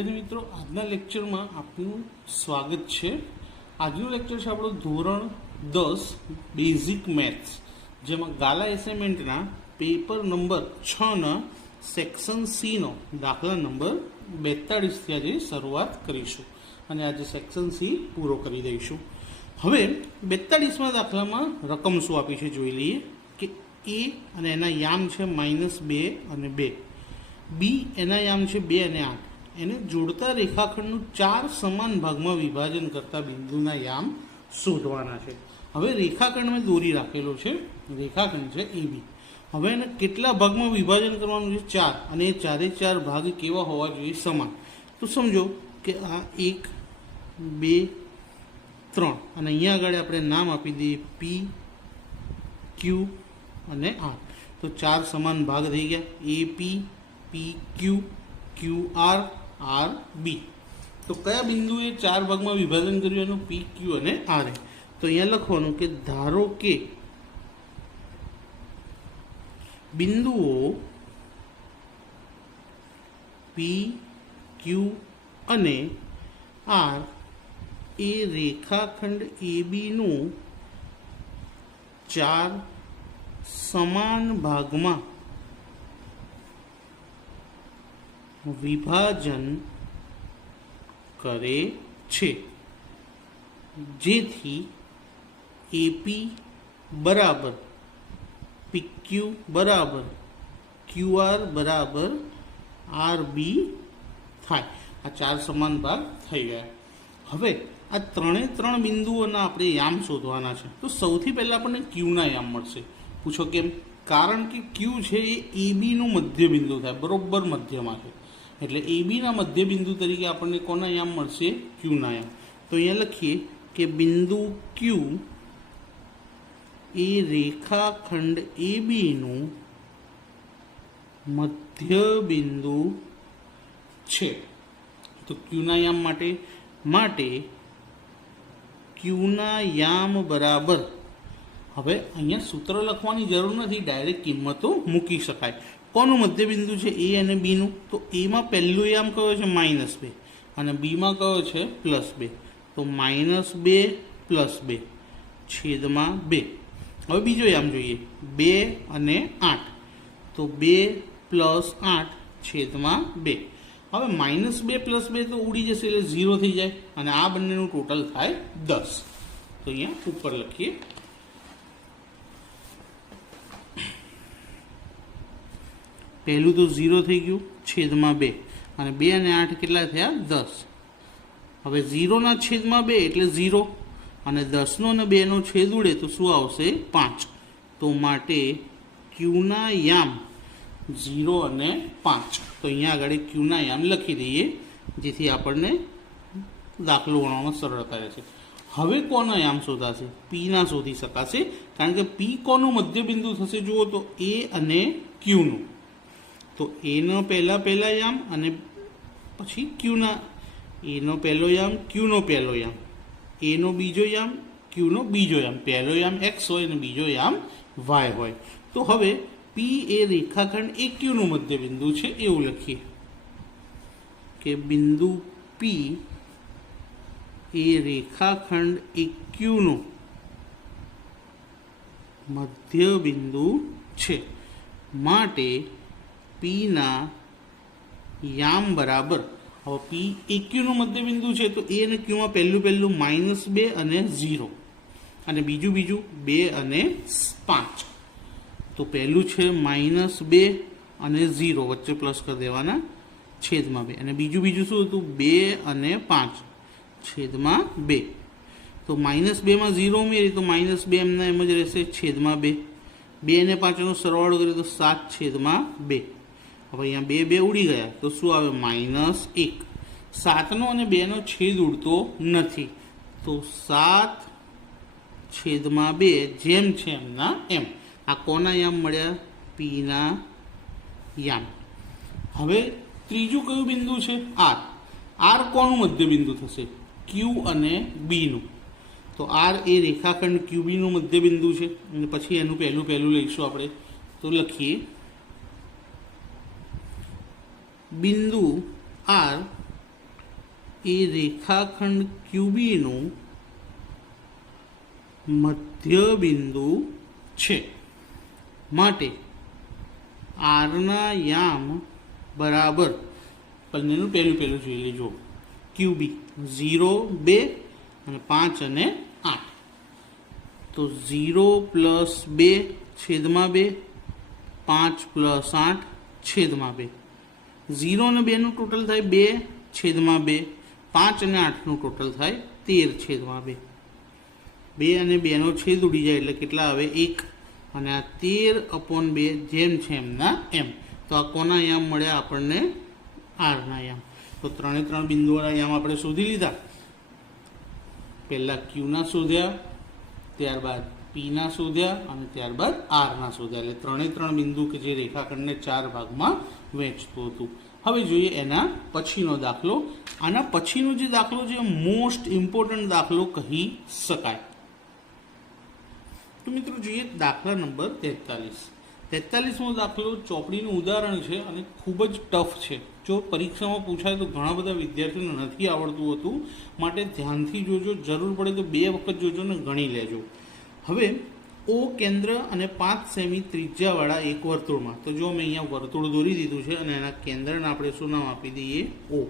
વિદ્યાર્થી મિત્રો, આજના લેક્ચરમાં આપનું સ્વાગત છે. આજનું લેક્ચર છે આપણો ધોરણ 10 બેઝિક મેથ્સ, જેમાં ગાલા એસાઇનમેન્ટના પેપર નંબર 6ના સેક્શન સીનો દાખલા નંબર 42થી આજે શરૂઆત કરીશું અને આજે સેક્શન સી પૂરો કરી દઈશું. હવે 42માં દાખલામાં રકમ શું આપી છે જોઈ લઈએ કે એ અને એના યામ છે -2 અને 2, બી એના યામ છે 2 અને 8. એને જોડતા રેખાખંડનું 4 સમાન ભાગમાં વિભાજન કરતા બિંદુના યામ શોધવાના છે. હવે રેખાખંડ મેં દોરી રાખેલો છે, રેખાખંડ છે AB. હવે એને કેટલા ભાગમાં વિભાજન કરવાનું છે? 4, અને એ 4 ભાગ કેવા હોવા જોઈએ? સમાન. તો સમજો કે આ 1, 2, 3 અને અહીંયા આગળ આપણે નામ આપી દઈએ P, Q અને R. તો 4 સમાન ભાગ થઈ ગયા, AP, PQ, QR, RB. તો કયા બિંદુએ 4 ભાગમાં વિભાજન કર્યું એનું? PQ અને RA. તો અહીંયા લખવાનું કે ધારો કે બિંદુઓ PQ અને R એ રેખાખંડ AB નું 4 સમાન ભાગમાં વિભાજન કરે છે, જેથી AP બરાબર PQ બરાબર QR બરાબર RB થાય. આ 4 સમાન ભાગ થઈ ગયા. હવે આ ત્રણે બિંદુઓના આપણે યામ શોધવાના છે. તો સૌથી પહેલાં આપણને Qના યામ મળશે. પૂછો કેમ? કારણ કે Q છે એ ABનું મધ્ય બિંદુ થાય, બરોબર મધ્યમાં છે. એટલે ABના મધ્ય બિંદુ તરીકે આપણને કોના યામ મળશે? Qના યામ. તો અહીંયા લખીએ કે બિંદુ Q એ રેખાખંડ ABનું મધ્ય બિંદુ છે. તો Qના યામ માટે Qના યામ બરાબર, હવે અહીંયા સૂત્ર લખવાની જરૂર નથી, ડાયરેક્ટ કિંમતો મૂકી શકાય. કોનું મધ્ય બિંદુ છે? A અને B નું. તો Aમાં પહેલું યામ કયો છે? -2, અને Bમાં કયો છે? +2. તો -2 + 2 છેદમાં 2. હવે બીજો યામ જોઈએ, 2 અને 8. તો 2 + 8 છેદમાં 2. હવે -2 + 2 તો ઉડી જશે એટલે 0 થઈ જાય, અને આ બંનેનું ટોટલ થાય 10. તો અહીંયા ઉપર લખીએ. પહેલું તો 0 થઈ ગયું, છેદમાં 2, અને 2 અને 8 કેટલા થયા? 10. હવે 0ના છેદમાં 2 એટલે 0, અને 10નો અને 2નો છેદ ઉડે તો શું આવશે? 5. તો માટે Qના યામ 0 અને 5. તો અહીંયા આગળ Qના યામ લખી દઈએ, જેથી આપણને દાખલો ગણવામાં સરળતા રહેશે. હવે કોના યામ શોધાશે? Pના શોધી શકાશે, કારણ કે P કોનું મધ્ય બિંદુ થશે? જુઓ તો A અને Qનું. તો Aનો પહેલા યામ અને પછી Qના, Aનો પહેલો યામ, Qનો પહેલો યામ, Aનો બીજો યામ, Qનો બીજો યામ. પહેલો યામ X હોય અને બીજો યામ Y હોય. તો હવે P એ રેખાખંડ AQનું મધ્ય બિંદુ છે એવું લખીએ કે બિંદુ P એ રેખાખંડ AQનું મધ્ય બિંદુ છે, માટે Pના યામ બરાબર, હવે P AQનું મધ્ય બિંદુ છે તો A અને Qમાં પહેલું -2 અને 0, અને બીજું 2 અને 5. તો પહેલું છે -2 અને 0, વચ્ચે પ્લસ કરી દેવાના, છેદમાં 2. અને બીજું શું હતું? 2 અને 5 છેદમાં 2. તો -2માં 0 ઉમેરી તો -2 એમના એમ જ રહેશે, છેદમાં 2. 2 અને 5નો સરવાળો કરીએ તો 7 છેદમાં 2. હવે અહીંયા 2 ઉડી ગયા તો શું આવે? -1. 7નો અને 2નો છેદ ઉડતો નથી, તો 7 છેદમાં 2 જેમ છે એમના એમ. આ કોના યામ મળ્યા? Pના યામ. હવે ત્રીજું કયું બિંદુ છે? R. R કોનું મધ્ય બિંદુ થશે? Q અને Bનું. તો R એ રેખાખંડ QBનું મધ્ય બિંદુ છે, અને પછી એનું પહેલું લઈશું આપણે. તો લખીએ બિંદુ R એ રેખાખંડ ક્યુબીનું મધ્ય બિંદુ છે. માટે આરના યામ બરાબર બંનેનું પહેલું જોઈ લેજો. ક્યુબી 0, 2 અને 5 અને 8. તો 0 + 2 છેદમાં 2, 5 + 8 છેદમાં 2. 0 અને 2નું ટોટલ થાય 2 છેદમાં 2. 5 અને 8નું ટોટલ થાય 13 છેદમાં 2. 2 અને 2નો છેદ ઉડી જાય એટલે કેટલા આવે? 1. અને આ 13/2 જેમ છે એમના એમ. તો આ કોના યામ મળ્યા આપણને? આરના યામ. તો 3 બિંદુઓના યામ આપણે શોધી લીધા. પહેલાં ક્યુના શોધ્યા, ત્યારબાદ પીના શોધ્યા અને ત્યારબાદ આરના શોધ્યા. એટલે 3 બિંદુ કે જે રેખાખંડને 4 ભાગમાં વહેંચતું હતું. હવે જોઈએ એના પછીનો દાખલો. આના પછીનો જે દાખલો છે મોસ્ટ ઇમ્પોર્ટન્ટ દાખલો કહી શકાય. તો મિત્રો જોઈએ દાખલા નંબર 43. 43મો દાખલો ચોપડીનું ઉદાહરણ છે અને ખૂબ જ ટફ છે. જો પરીક્ષામાં પૂછાય તો ઘણા બધા વિદ્યાર્થીઓને નથી આવડતું હતું, માટે ધ્યાનથી જોજો. જરૂર પડે તો 2 વખત જોજો ને ગણી લેજો. હવે ઓ કેન્દ્ર અને 5 સેમી ત્રિજ્યાવાળા એક વર્તુળમાં, તો જો મેં અહીંયા વર્તુળ દોરી દીધું છે અને એના કેન્દ્રને આપણે શું નામ આપી દઈએ? ઓ.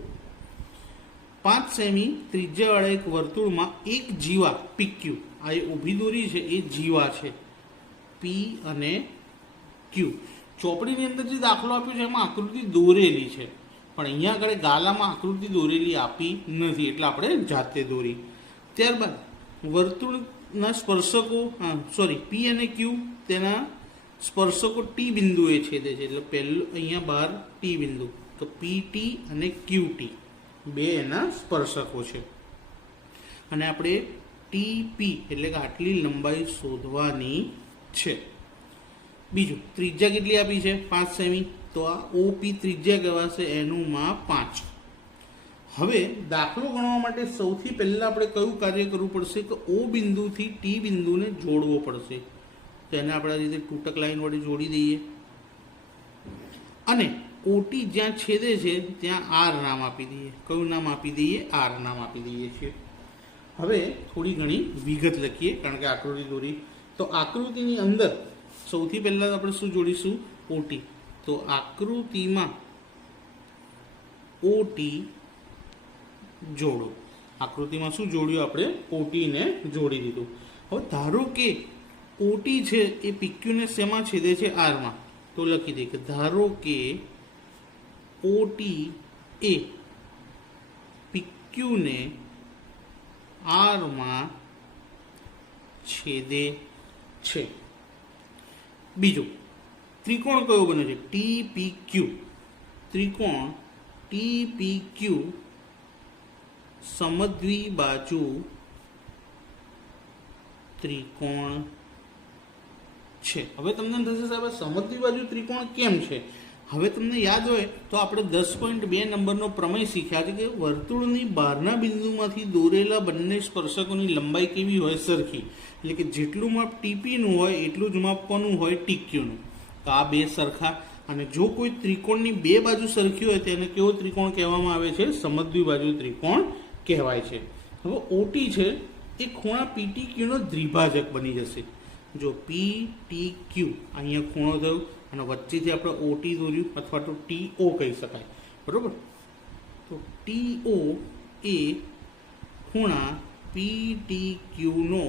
5 સેમી ત્રિજ્યાવાળા એક વર્તુળમાં એક જીવા PQ, આ એ ઊભી દોરી છે એ જીવા છે P અને Q. ચોપડીની અંદર જે દાખલો આપ્યો છે એમાં આકૃતિ દોરેલી છે, પણ અહીંયા આગળ ગાલામાં આકૃતિ દોરેલી આપી નથી એટલે આપણે જાતે દોરી. ત્યારબાદ વર્તુળના સ્પર્શકો P અને Q તેના સ્પર્શકો T બિંદુએ છેદે છે. એટલે પહેલું અહીંયા બહાર T બિંદુ, તો PT અને QT બે એના સ્પર્શકો છે. અને આપણે TP એટલે કે આટલી લંબાઈ શોધવાની છે. બીજું, ત્રિજ્યા કેટલી આપી છે? 5 સેમી. તો આ OP ત્રિજ્યા કહેવાશે, એનું માપ 5. હવે દાખલો ગણવા માટે સૌથી પહેલાં આપણે કયું કાર્ય કરવું પડશે કે O બિંદુથી T બિંદુને જોડવો પડશે. તો એને આપણે આ રીતે તૂટક લાઈન વડે જોડી દઈએ અને OT જ્યાં છેદે છે ત્યાં R નામ આપી દઈએ. કયું નામ આપી દઈએ? R નામ આપી દઈએ છીએ. હવે થોડી ઘણી વિગત લખીએ કારણ કે આકૃતિ દોરી. તો આકૃતિની અંદર સૌથી પહેલાં આપણે શું જોડીશું? OT. તો આકૃતિમાં OT જોડો. આકૃતિમાં શું જોડ્યું આપણે? OT ને જોડી દીધું. હવે ધારો કે OT છે એ PQ ને શેમાં છેદે છે? R માં. તો લખી દઈએ કે ધારો કે OT એ PQ ને R માં છેદે છે. બીજું, ત્રિકોણ કયો બને છે? TPQ. ત્રિકોણ TPQ સમદ્વિબાજુ ત્રિકોણ છે. હવે તમને થશે સાહેબ સમદ્વિબાજુ ત્રિકોણ કેમ છે? હવે તમને યાદ હોય તો આપણે 10.2 નંબરનો પ્રમેય શીખ્યા છે કે વર્તુળની બહારના બિંદુમાંથી દોરેલા બંને સ્પર્શકોની લંબાઈ કેવી હોય? સરખી. એટલે કે જેટલું માપ TPનું હોય એટલું જ માપ કોનું હોય? TQનું. તો આ બે સરખા. અને જો કોઈ ત્રિકોણની બે બાજુ સરખી હોય તેને કેવો ત્રિકોણ કહેવામાં આવે છે? સમદ્વિબાજુ ત્રિકોણ કહેવાય છે. હવે OT છે એ ખૂણા PTQનો દ્વિભાજક બની જશે. જો PTQ અહીંયા ખૂણો થયો અને વચ્ચેથી આપણે OT દોર્યું અથવા તો TO કહી શકાય, બરાબર? તો TO એ ખૂણા PTQનો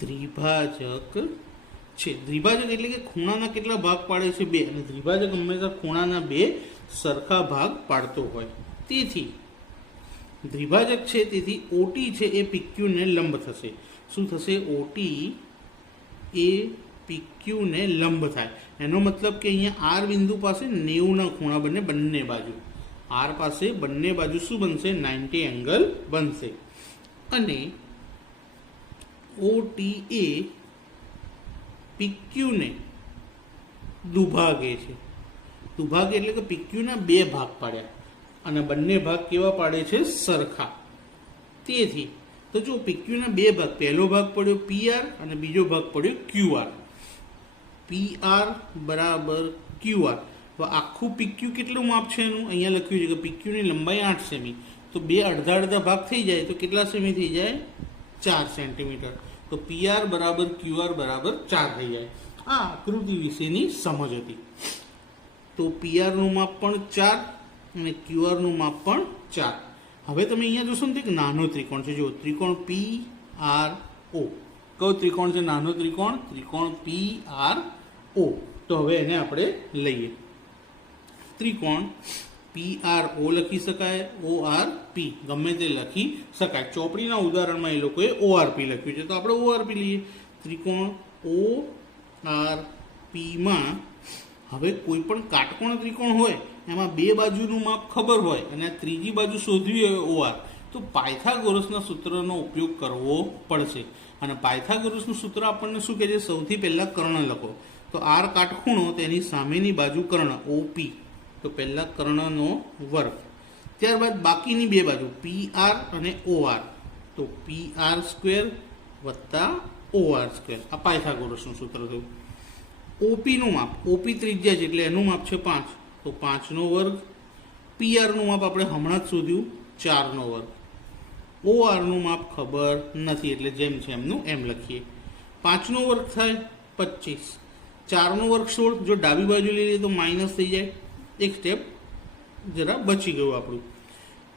દ્વિભાજક છે. દ્વિભાજક એટલે કે ખૂણાના કેટલા ભાગ પાડે છે? 2. અને દ્વિભાજક હંમેશા ખૂણાના 2 સરખા ભાગ પાડતો હોય. તેથી દ્વિભાજક છે, તેથી OT છે એ PQ ને લંબ થશે. શું થશે? OT એ PQ ને લંબ થાય. એનો મતલબ કે અહીંયા R બિંદુ પાસે 90ના ખૂણા બને બંને બાજુ. R પાસે બંને બાજુ શું બનશે? 90 એંગલ બનશે. અને OT એ PQ ને દુભાગે છે. દુભાગે એટલે કે PQ ના 2 ભાગ પાડ્યા અને બંને ભાગ કેવા પાડે છે? સરખા. તેથી તો જો PQ ના 2 ભાગ, પહેલો ભાગ પડ્યો PR અને બીજો ભાગ પડ્યો QR. PR બરાબર QR. હવે આખું પીક્યુ કેટલું માપ છે એનું? અહીંયા લખ્યું છે કે પીક્યુની લંબાઈ 8 સેમી. તો બે અડધા અડધા ભાગ થઈ જાય તો કેટલા સેમી થઈ જાય? 4 સેન્ટીમીટર. તો PR બરાબર QR બરાબર 4 થઈ જાય. આ આકૃતિ વિશેની સમજ હતી. તો PR નું માપ પણ 4 અને QR નું માપ પણ 4. હવે તમે અહીંયા જોશો ને એક નાનો ત્રિકોણ છે. જો ત્રિકોણ PRO. કયો ત્રિકોણ છે નાનો ત્રિકોણ? ત્રિકોણ PRO. તો હવે એને આપણે લઈએ. ત્રિકોણ PRO લખી શકાય, ORP ગમે તે લખી શકાય. ચોપડીના ઉદાહરણમાં એ લોકોએ ORP લખ્યું છે, તો આપણે ORP લઈએ. ત્રિકોણ ORP માં હવે કોઈ પણ કાટકોણ ત્રિકોણ હોય એમાં બે બાજુનું માપ ખબર હોય અને આ ત્રીજી બાજુ શોધવી હોય OR, તો પાયથાગોરસના સૂત્રનો ઉપયોગ કરવો પડશે. અને પાયથાગોરસનું સૂત્ર આપણને શું કહે છે? સૌથી પહેલાં કર્ણ લખો. તો R કાટખૂણો, તેની સામેની બાજુ કર્ણ OP. તો પહેલાં કર્ણનો વર્ગ, ત્યારબાદ બાકીની બે બાજુ PR અને OR. તો PR સ્ક્વેર વત્તા OR સ્ક્વેર. આ પાયથાગોરસનું સૂત્ર થયું. OP નું માપ, OP ત્રિજ્યા છે એટલે એનું માપ છે 5. તો 5નો વર્ગ. PR નું માપ આપણે હમણાં જ શોધ્યું 4નો વર્ગ. OR નું માપ ખબર નથી એટલે જેમ છે એમનું એમ લખીએ. 5નો વર્ગ થાય 25. 4નો વર્ગ 16. જો ડાબી બાજુ લઈએ તો માઇનસ થઈ જાય, એક સ્ટેપ જરા બચી ગયું આપણું.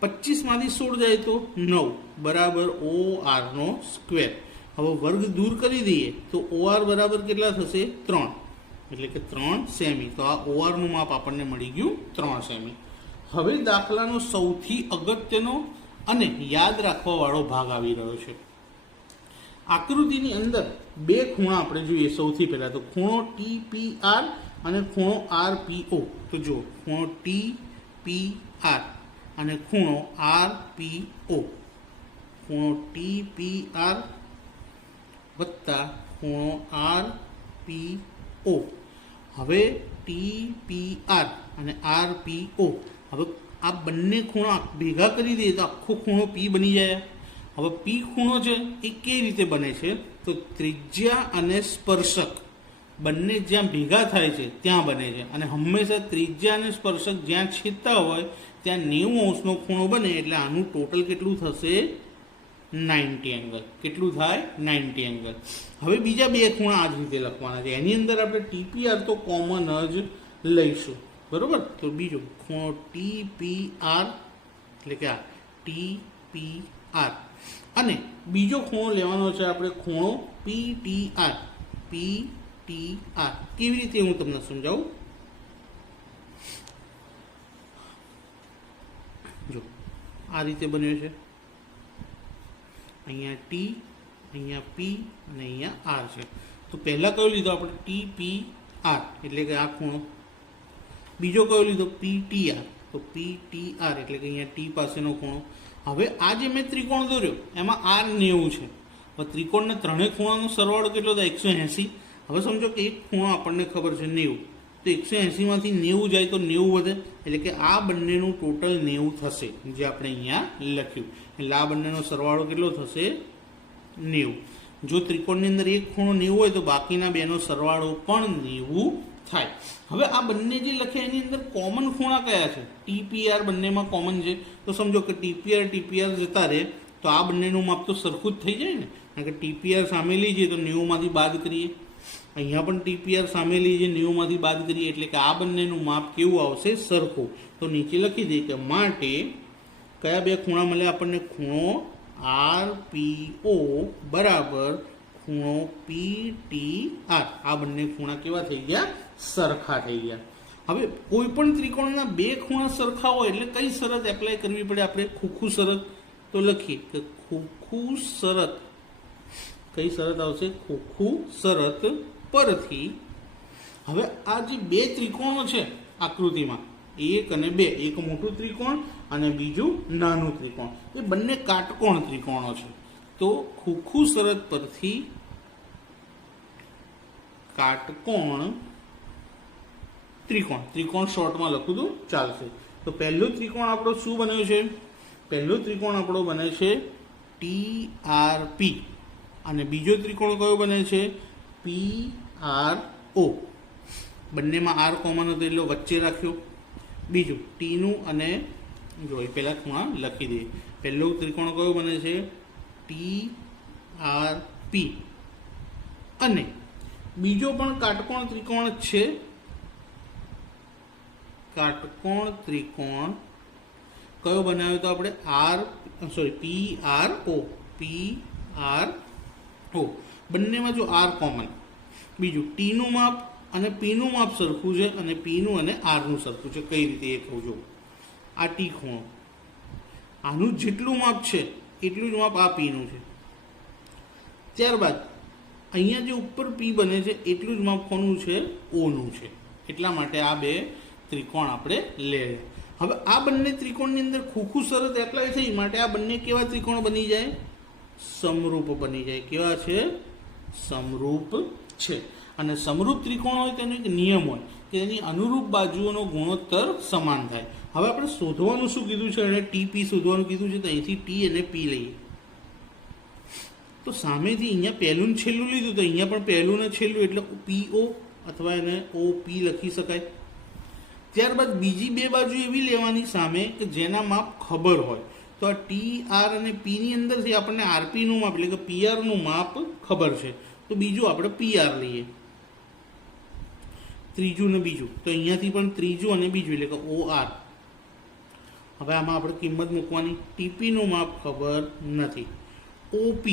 25 માંથી 16 જાય તો 9 બરાબર OR નો સ્ક્વેર. હવે વર્ગ દૂર કરી દઈએ તો OR બરાબર કેટલા થશે? 3, એટલે કે 3 સેમી. તો આ OR નું માપ આપણને મળી ગયું 3 સેમી. હવે દાખલાનો સૌથી અગત્યનો અને યાદ રાખવાવાળો ભાગ આવી રહ્યો છે. આકૃતિની અંદર બે ખૂણા આપણે જોઈએ. સૌથી પહેલાં તો ખૂણો TPR અને ખૂણો RPO. તો જુઓ, ખૂણો TPR અને ખૂણો RPO. ખૂણો TPR વત્તા ખૂણો RPO. હવે TPR અને RPO, હવે આ બંને ખૂણા ભેગા કરી દઈએ તો આખો ખૂણો P બની જાય. હવે P ખૂણો છે એ કેવી રીતે બને છે? તો ત્રિજ્યા અને સ્પર્શક બંને જ્યાં ભેગા થાય છે ત્યાં બને છે. અને હંમેશા ત્રિજ્યા અને સ્પર્શક જ્યાં છેદતા હોય ત્યાં 90 અંશનો ખૂણો બને. એટલે આનું ટોટલ કેટલું થશે? 90 એંગલ. કેટલું થાય? 90 એંગલ. હવે બીજા બે ખૂણા આ જ રીતે લખવાના છે. એની અંદર આપણે TPR તો કોમન જ લઈશું, બરોબર? તો બીજો ખૂણો TPR એટલે કે આ TPR અને બીજો ખૂણો લેવાનો છે આપણે ખૂણો PTR. PTR કેવી રીતે હું તમને સમજાવું. જો આ રીતે બન્યો છે. અહીંયા T, અહીંયા P અને અહીંયા R છે. તો પહેલા કયો લીધો આપણે? TPR એટલે કે આ ખૂણો. બીજો કયો લીધો? PTR. તો PTR એટલે કે અહીંયા T પાસેનો ખૂણો. હવે આ જે મેં ત્રિકોણ દોર્યો એમાં R 90 છે. હવે ત્રિકોણને ત્રણેય ખૂણાનો સરવાળો કેટલો થાય? 180. હવે સમજો કે એક ખૂણો આપણને ખબર છે 90. તો 180 માંથી 90 જાય તો 90 વધે. એટલે કે આ બંનેનું ટોટલ 90 થશે, જે આપણે અહીંયા લખ્યું. એટલે આ બંનેનો સરવાળો કેટલો થશે? 90. જો ત્રિકોણની અંદર એક ખૂણો 90 હોય તો બાકીના બેનો સરવાળો પણ 90 થાય. હવે આ બંને જે લખ્યા એની અંદર કોમન ખૂણા કયા છે? TPR બંનેમાં કોમન છે. તો સમજો કે TPR જતા રહે તો આ બંનેનું માપ તો સરખું જ થઈ જાય ને. કારણ કે TPR સામે લઈએ તો 90 માંથી બાદ કરીએ. અહીંયા પણ TPR સામે લઈએ 90 માંથી બાદ કરીએ. એટલે કે આ બંનેનું માપ કેવું આવશે? સરખું. તો નીચે લખી દઈએ કે માટે કયા બે ખૂણા મળે આપણને? ખૂણો RPO બરાબર ખૂણો PTR. આ બંને ખૂણા કેવા થઈ ગયા? સરખા થઈ ગયા. હવે કોઈ પણ ત્રિકોણના બે ખૂણા સરખા હોય એટલે કઈ શરત એપ્લાય કરવી પડે આપણે? ખોખુ શરત. તો લખીએ કે ખોખુ શરત. કઈ શરત આવશે? ખોખુ શરત પરથી હવે આ જે બે ત્રિકોણો છે આકૃતિમાં, 1 અને 2, એક મોટું ત્રિકોણ અને બીજું નાનું ત્રિકોણ, એ બંને કાટકોણ ત્રિકોણો છે. તો ખોખુ શરત પરથી કાટકોણ ત્રિકોણ શોર્ટમાં લખું તો ચાલશે. તો પહેલું ત્રિકોણ આપણો શું બન્યો છે? પહેલું ત્રિકોણ આપણો બને છે TRP અને બીજો ત્રિકોણ કયો બને છે? PRO. બંનેમાં આર કોમન હતો એટલે વચ્ચે રાખ્યો. બીજું ટીનું અને જો એ પહેલાં લખી દઈએ. પહેલો ત્રિકોણ કયો બને છે? TRP. અને બીજો પણ કાટકોણ ત્રિકોણ છે. કાટકોણ ત્રિકોણ કયો બનાવ્યો તો આપણે? PRO. બંનેમાં જો આર કોમન. બીજું ટીનું માપ અને પીનું માપ સરખું છે અને પીનું અને આરનું સરખું છે. કઈ રીતે એ કહું છું. આ ટી ખૂણો, આનું જેટલું માપ છે એટલું જ માપ આ પીનું છે. ત્યારબાદ અહીંયા જે ઉપર પી બને છે એટલું જ માપ કોનું છે? ઓનું છે. એટલા માટે આ બે ત્રિકોણ આપણે લે. હવે આ બંને ત્રિકોણની અંદર ખૂખું શરત એપ્લાય થઈ માટે આ બંને કેવા ત્રિકોણ બની જાય? સમરૂપ બની જાય. કેવા છે? સમરૂપ છે. અને સમરૂપ ત્રિકોણ હોય તેનો એક નિયમ હોય કે એની અનુરૂપ બાજુઓનો ગુણોત્તર સમાન થાય. હવે આપણે શોધવાનું શું કીધું છે? અને TP શોધવાનું કીધું છે. તો અહીંથી ટી અને પી લઈએ. તો સામેથી અહીંયા પહેલું ને છેલ્લું લીધું તો અહીંયા પણ પહેલું ને છેલ્લું એટલે PO અથવા એને OP લખી શકાય. ત્યારબાદ બીજી બે બાજુ એવી લેવાની સામે કે જેના માપ ખબર હોય. તો આ TR અને Pની અંદરથી આપણને RPનું માપ એટલે કે PRનું માપ ખબર છે. તો બીજું આપણે PR લઈએ. ત્રીજું ને બીજું તો અહીંયાથી પણ ત્રીજું અને બીજું એટલે કે OR. હવે આમાં આપણે કિંમત મૂકવાની. TPનું માપ ખબર નથી. OP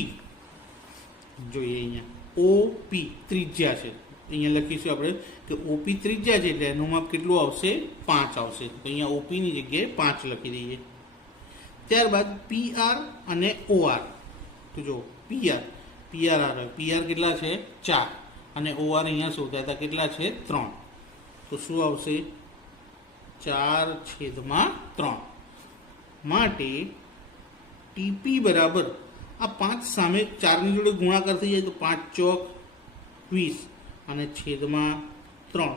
જોઈએ. અહીંયા OP ત્રિજ્યા છે. અહીંયા લખીશું આપણે કે OP ત્રિજ્યા છે એટલે એનું માપ કેટલું આવશે? 5 આવશે. તો અહીંયા OPની જગ્યાએ 5 લખી દઈએ. ત્યારબાદ PR અને OR. તો જો PR આવે. PR કેટલા છે? 4. અને OR અહીંયા શોધ્યા હતા કેટલા છે? 3. તો શું આવશે? 4/3. માટે TP બરાબર આ 5 સામે 4ની જોડે ગુણાકાર થઈ જાય તો 5 ચોક 20 અને /3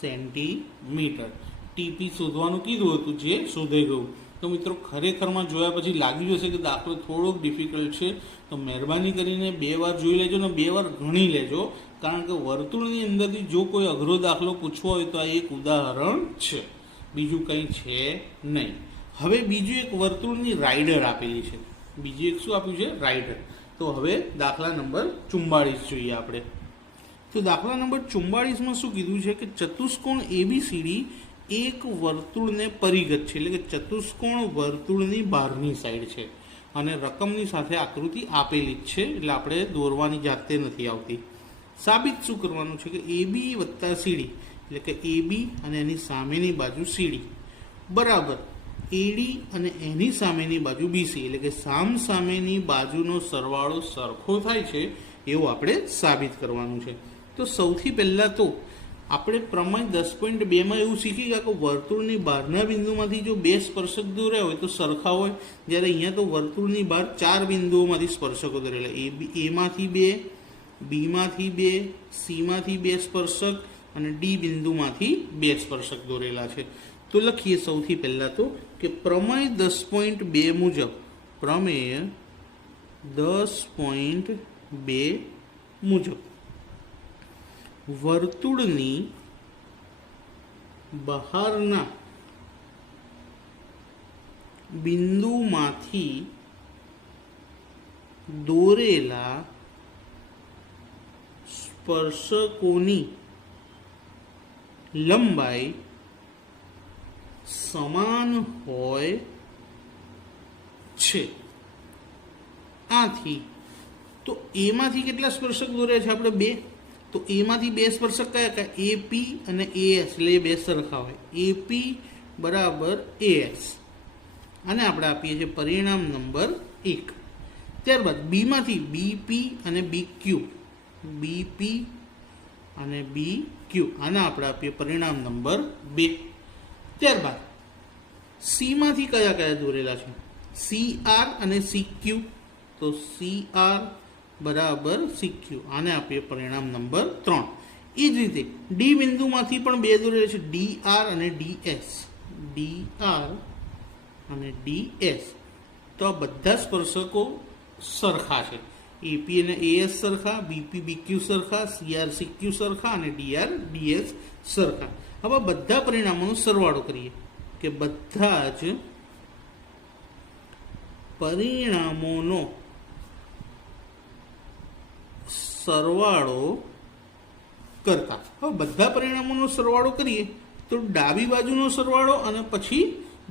સેન્ટીમીટર. TP શોધવાનું કીધું હતું જે શોધાઈ ગયું. તો મિત્રો ખરેખરમાં જોયા પછી લાગી જશે કે દાખલો થોડોક ડિફિકલ્ટ છે. તો મહેરબાની કરીને 2 વાર જોઈ લેજો અને 2 વાર ગણી લેજો. કારણ કે વર્તુળની અંદરથી જો કોઈ અઘરો દાખલો પૂછવો હોય તો આ એક ઉદાહરણ છે, બીજું કંઈ છે નહીં. હવે બીજું એક વર્તુળની રાઇડર આપેલી છે. બીજું એક શું આપ્યું છે? રાઇડર. તો હવે દાખલા નંબર 44 જોઈએ આપણે. તો દાખલા નંબર 44માં શું કીધું છે કે ચતુષ્કોણ ABCD એક વર્તુળને પરિગત છે. એટલે કે ચતુષ્કોણ વર્તુળની બહારની સાઈડ છે અને રકમની સાથે આકૃતિ આપેલી જ છે. એટલે આપણે દોરવાની જાતે નથી આવતી. સાબિત શું કરવાનું છે કે AB વત્તા CD એટલે કે AB અને એની સામેની બાજુ CD બરાબર AD અને એની સામેની બાજુ BC એટલે કે સામેની બાજુનો સરવાળો સરખો થાય છે એવું આપણે સાબિત કરવાનું છે. તો સૌથી પહેલાં તો આપણે પ્રમેય 10.2માં એવું શીખી ગયા કે વર્તુળની બહારના બિંદુમાંથી જો 2 સ્પર્શક દોર્યા હોય તો સરખા હોય. જ્યારે અહીંયા તો વર્તુળની બહાર 4 બિંદુઓમાંથી સ્પર્શકો દોરેલા. Aમાંથી 2, Bમાંથી 2, Cમાંથી 2 સ્પર્શક અને D બિંદુમાંથી 2 સ્પર્શક દોરેલા છે. તો લખીએ સૌથી પહેલાં તો કે પ્રમેય 10.2 મુજબ વર્તુળની બહારના બિંદુમાંથી દોરેલા સ્પર્શકોની લંબાઈ સમાન હોય છે. આથી તો એમાંથી કેટલા સ્પર્શક દોર્યા છે આપણે? 2. તો એમાંથી 2 સ્પર્શક કયા કયા? AP અને AS એટલે 2 સરખા હોય. AP બરાબર AS અને આપણે આપીએ છીએ પરિણામ નંબર 1. ત્યારબાદ બીમાંથી BP અને BQ, BP અને BQ આને આપણે આપીએ પરિણામ નંબર 2. ત્યારબાદ સીમાંથી કયા કયા દોરેલા છે? CR અને CQ. તો CR બરાબર CQ આને આપીએ પરિણામ નંબર 3. એ જ રીતે ડી બિંદુમાંથી પણ 2 દોરેલા છે, DR અને DS. DR અને DS તો આ બધા સ્પર્શકો સરખા છે. એપી અને એએસ સરખા, બીપી બીક્યુ સરખા, સીઆર સીક્યુ સરખા અને ડીઆર ડીએસ સરખા. હવે બધા પરિણામોનો સરવાળો કરીએ કે બધા જ પરિણામોનો સરવાળો કરતા. હવે બધા પરિણામોનો સરવાળો કરીએ તો ડાબી બાજુનો સરવાળો અને પછી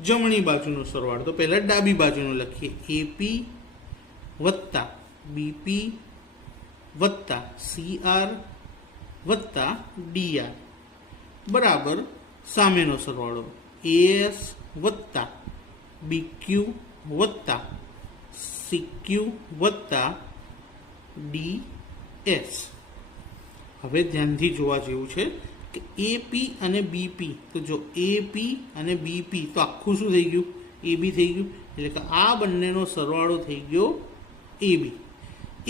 જમણી બાજુનો સરવાળો. તો પહેલા ડાબી બાજુનો લખીએ, એપી વત્તા બીપી વત્તા સીઆર વત્તા ડીઆર બરાબર સામેનો સરવાળો એએસ વત્તા બીક્યુ વત્તા સીક્યુ વત્તા ડીએસ. હવે ધ્યાનથી જોવા જેવું છે કે એપી અને બીપી, તો જો એપી અને બીપી તો આખું શું થઈ ગયું? એબી થઈ ગયું. એટલે કે આ બંનેનો સરવાળો થઈ ગયો એબી.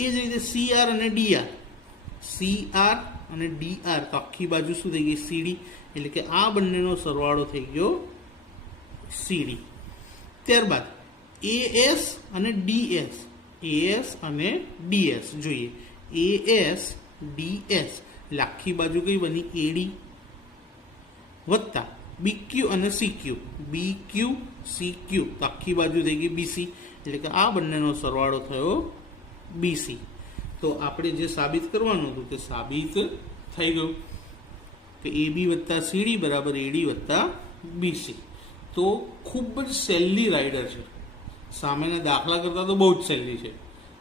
એ જ રીતે સીઆર અને ડીઆર, સીઆર અને ડીઆર તો આખી બાજુ શું થઈ ગઈ? સીડી. એટલે કે આ બંનેનો સરવાળો થઈ ગયો સીડી. ત્યારબાદ એએસ અને ડીએસ, એએસ અને ડીએસ જોઈએ. એએસ ડીએસ એટલે આખી બાજુ કઈ બની? એડી વત્તા બીક્યુ અને સીક્યુ, બીક્યુ સીક્યુ તો આખી બાજુ થઈ ગઈ બીસી. એટલે કે આ બંનેનો સરવાળો થયો બીસી. તો આપણે જે સાબિત કરવાનું હતું તે સાબિત થઈ ગયું કે એબી વત્તા સીડી બરાબર એડી વત્તા બીસી. તો ખૂબ જ સહેલી રાઇડર છે, સામેના દાખલા કરતાં તો બહુ જ સહેલી છે.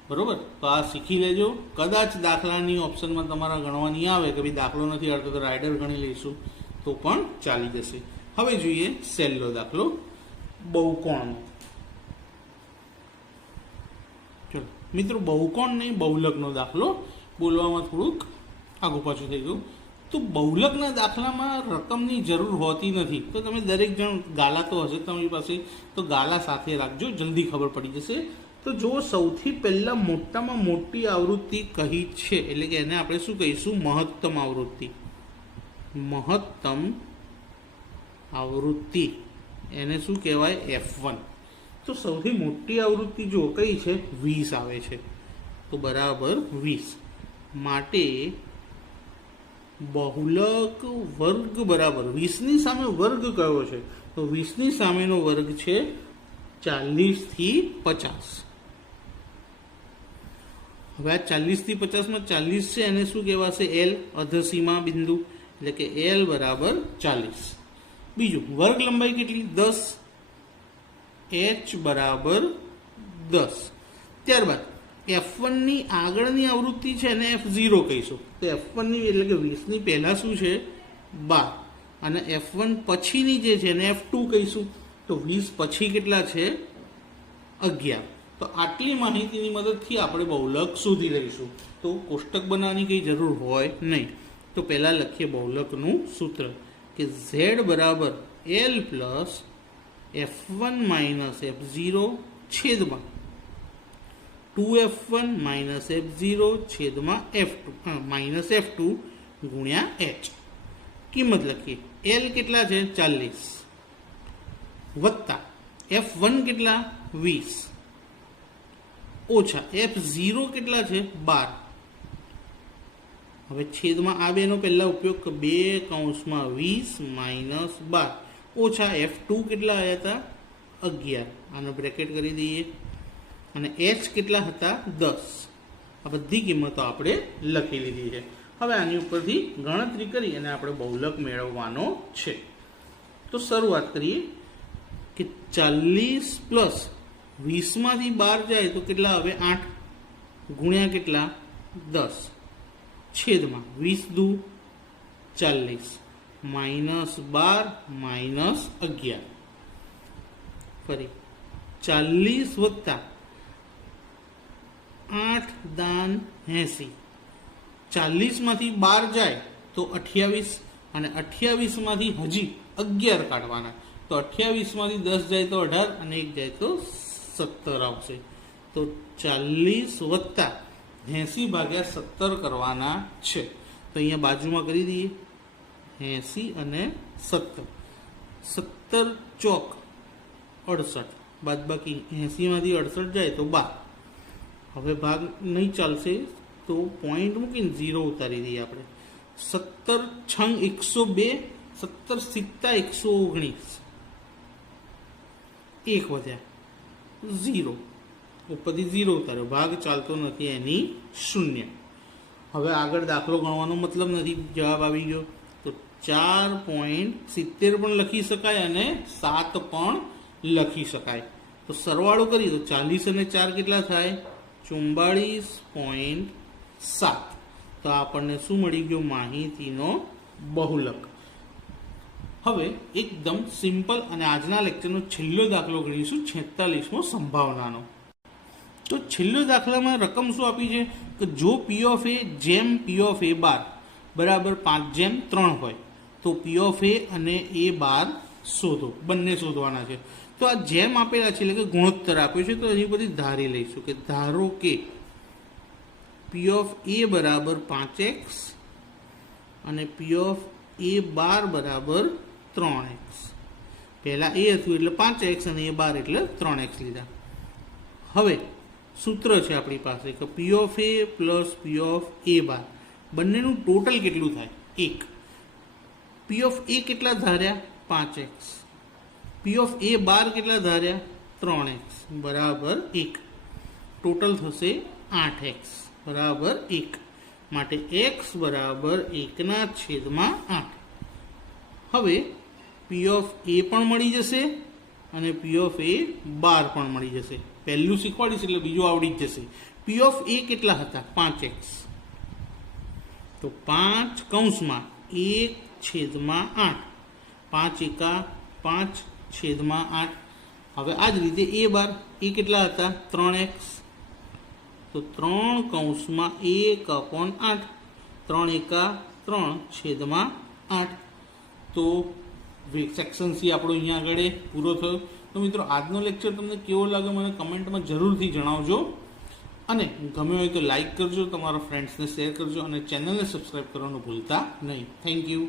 બરાબર, તો આ શીખી લેજો. કદાચ દાખલાની ઓપ્શનમાં તમારા ગણવાની આવે કે ભાઈ દાખલો નથી આવતો તો રાઇડર ગણી લઈશું તો પણ ચાલી જશે. હવે જોઈએ સહેલો દાખલો બહુકોણનો. ચલો મિત્રો, બહુકોણ નહીં બહુલકનો દાખલો. બોલવામાં થોડુંક આગુ પાછું થઈ ગયું. તો બહુલકના દાખલામાં રકમની જરૂર હોતી નથી. તો તમે દરેક જણ ગાલા તો હશે તમારી પાસે, તો ગાલા સાથે રાખજો, જલ્દી ખબર પડી જશે. તો જો સૌથી પહેલાં મોટામાં મોટી આવૃત્તિ કહી છે, એટલે કે એને આપણે શું કહીશું? મહત્તમ આવૃત્તિ. મહત્તમ આવૃત્તિ એને શું કહેવાય? F1. તો સૌથી મોટી આવૃત્તિ જો કઈ છે? 20 આવે છે. તો બરાબર 20 માટે બહુલક વર્ગ બરાબર 20ની સામે વર્ગ કયો છે? તો 20ની સામેનો વર્ગ છે 40 થી 50. હવે આ 40 થી 50માં 40 છે એને શું કહેવાશે? એલ, અધસીમા બિંદુ. એટલે કે એલ બરાબર 40. બીજું, વર્ગ લંબાઈ કેટલી? 10. એચ બરાબર 10. ત્યારબાદ F1ની આગળની આવૃત્તિ છે એને F0 કહીશું. તો F1ની એટલે કે 20ની પહેલાં શું છે? 12. અને F1 પછીની જે છે એને F2 કહીશું. તો 20 પછી કેટલા છે? 11. તો આટલી માહિતીની મદદથી આપણે બહુલક શોધી લઈશું. તો કોષ્ટક બનાવવાની કંઈ જરૂર હોય નહીં. તો પહેલાં લખીએ બહુલકનું સૂત્ર કે Z બરાબર L plus F1 minus F0 છેદમાં 2F1 માઇનસ F0 છેદમાં F2 માઇનસ F2 ગુણ્યા H. કિંમત લખીએ. L કેટલા છે? 40 વત્તા F1 કેટલા? 20 ઓછા F0 કેટલા છે? 12. હવે છેદમાં આ બેનો પહેલા ઉપયોગ, 2 કૌંસમાં 20 માઇનસ 12 ઓછા F2 કેટલા આવ્યા હતા? 11. આનો બ્રેકેટ કરી દઈએ. અને H કેટલા હતા? 10. આ બધી કિંમતો આપણે લખી લીધી છે. હવે આની ઉપરથી ગણતરી કરી અને આપણે બહુલક મેળવવાનો છે. તો શરૂઆત કરીએ કે 40 પ્લસ 20માંથી 12 જાય તો કેટલા આવે? 8 ગુણ્યા કેટલા? 10 છેદમાં 20 દુ 40 માઇનસ 12 માઇનસ 11. ફરી 40 વત્તા 8 દાન 80. 40માંથી 12 જાય તો 28 અને 28માંથી હજી 11 કાઢવાના. તો 28માંથી 10 જાય તો 18 અને 1 જાય તો 17 આવશે. તો 40 વત્તા 80 ભાગ્યા 17 કરવાના છે. તો અહીંયા બાજુમાં કરી દઈએ 80 અને 17. 17 ચોક 68 બાદબાકી 80માંથી 68 જાય તો 12. હવે ભાગ નહીં ચાલશે તો પોઈન્ટ મૂકીને 0 ઉતારી દઈએ આપણે. 17 છંગ 102, 17 સિત્તા 119, 1 વધ્યા 0, ઉપરથી 0 ઉતાર્યો, ભાગ ચાલતો નથી એની 0. હવે આગળ દાખલો ગણવાનો મતલબ નથી, જવાબ આવી ગયો. તો 4.70 પણ લખી શકાય અને 7 પણ લખી શકાય. તો સરવાળો કરીએ તો 40 અને 4 કેટલા થાય? 44.7. તો આપણને શું મળી ગયું? માહિતીનો બહુલક. હવે એકદમ સિમ્પલ અને આજના લેક્ચરનો છેલ્લો દાખલો ગણીશું, 46મો સંભાવનાનો. તો છેલ્લો દાખલામાં રકમ શું આપી છે કે જો પી ઓફ એ જેમ પી ઓફ એ બાર બરાબર 5:3 હોય તો પી ઓફ એ અને એ બાર શોધો. બંને શોધવાના છે. તો આ જેમ આપેલા છે એટલે કે ગુણોત્તર આપ્યો છે, તો એની બધી ધારી લઈશું કે ધારો કે પી ઓફ એ બરાબર 5x અને પી ઓફ એ બાર બરાબર 3x. પહેલા એ હતું એટલે 5x અને એ બાર એટલે 3x લીધા. હવે સૂત્ર છે આપણી પાસે કે P of A plus P of A bar બંનેનું ટોટલ કેટલું થાય? 1. પી ઓફ એ કેટલા ધાર્યા? 5x. પી ઓફ એ બાર કેટલા ધાર્યા? 3x બરાબર 1. ટોટલ થશે 8x બરાબર 1. માટે x બરાબર 1/8. હવે પી ઓફ એ પણ મળી જશે અને પી ઓફ એ બાર પણ મળી જશે. પહેલું શીખવાડીશ એટલે બીજું આવડી જ જશે. પી ઓફ એ કેટલા હતા? 5x. તો 5 કૌંસમાં 1/8. 5 એકા 5/8. હવે આ જ રીતે એ બાર એ કેટલા હતા? 3x. તો 3 કૌંસમાં 1/8. 3 એકા 3/8. તો સેક્શન સી આપણો અહીંયા આગળ પૂરો થયો. તો મિત્રો આજનો લેક્ચર તમને કેવો લાગે મને કમેન્ટમાં જરૂરથી જણાવજો, અને ગમે હોય તો લાઈક કરજો, તમારા ફ્રેન્ડ્સને શેર કરજો અને ચેનલને સબસ્ક્રાઈબ કરવાનું ભૂલતા નહીં. Thank you.